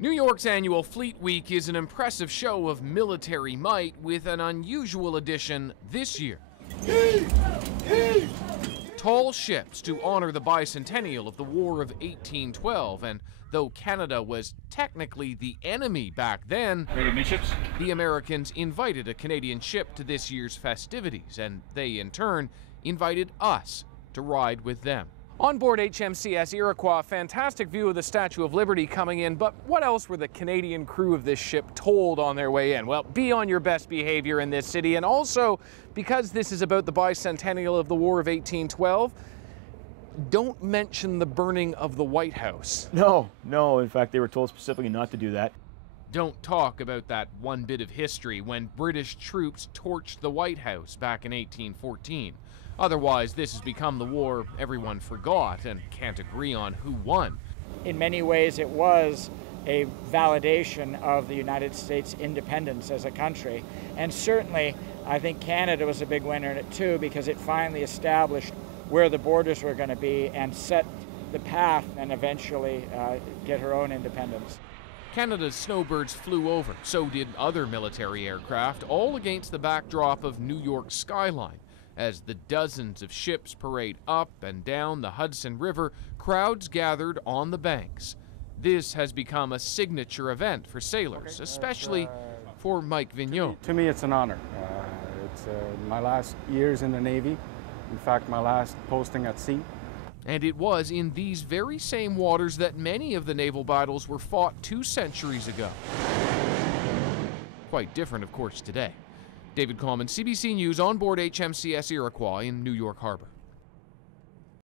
New York's annual Fleet Week is an impressive show of military might with an unusual addition this year. Tall ships to honor the bicentennial of the War of 1812, and though Canada was technically the enemy back then, the Americans invited a Canadian ship to this year's festivities, and they in turn invited us to ride with them. On board HMCS Iroquois, fantastic view of the Statue of Liberty coming in, but what else were the Canadian crew of this ship told on their way in? Well, be on your best behavior in this city, and also, because this is about the bicentennial of the War of 1812, don't mention the burning of the White House. No, in fact, they were told specifically not to do that. Don't talk about that one bit of history when British troops torched the White House back in 1814. Otherwise, this has become the war everyone forgot and can't agree on who won. In many ways, it was a validation of the United States independence as a country. And certainly, I think Canada was a big winner in it too, because it finally established where the borders were going to be and set the path and eventually get her own independence. Canada's snowbirds flew over, so did other military aircraft, all against the backdrop of New York's skyline. As the dozens of ships parade up and down the Hudson River, crowds gathered on the banks. This has become a signature event for sailors, especially for Mike Vigneault. To me, it's an honor. It's my last years in the Navy, in fact, my last posting at sea. And it was in these very same waters that many of the naval battles were fought 2 centuries ago. Quite different, of course, today. David Coleman, CBC News, on board HMCS Iroquois in New York Harbor.